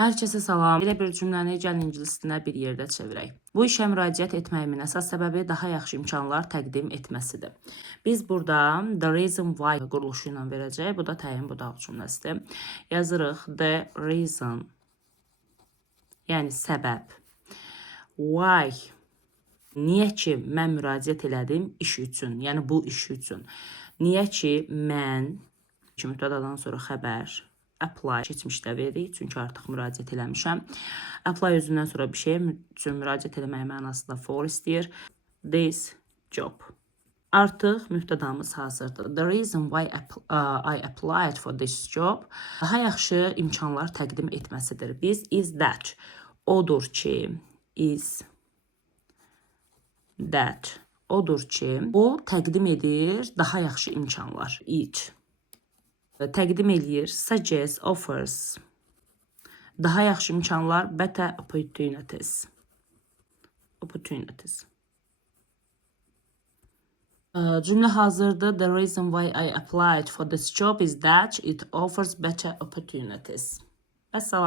Hər kəsə salam. Belə bir cümləni gəlin ingilis dilinə bir yerdə çevirək. Bu işə müraciət etməyimin əsas səbəbi daha yaxşı imkanlar təqdim etməsidir. Biz burada the reason why quruluşu ilə verəcək. Bu da təyin budaq cümləsidir. Yazırıq the reason, yəni səbəb. Why, niyə ki mən müraciət elədim iş üçün, yəni bu iş üçün. Niyə ki mən, mübtədadan sonra xəbər, apply keçmişdə veririk, çünki artıq müraciət eləmişəm. Apply özündən sonra bir şeyə üçün müraciət eləmək mənasında for istəyir. This job. Artıq mübtədamız hazırdır. The reason why I applied for this job daha yaxşı imkanlar təqdim etməsidir. Biz is that, odur ki, is that, odur ki, o təqdim edir daha yaxşı imkanlar. It. Təqdim eləyir, suggest, offers, daha yaxşı imkanlar, better opportunities. Cümlə hazırdır. The reason why I applied for this job is that it offers better opportunities. Əssalam.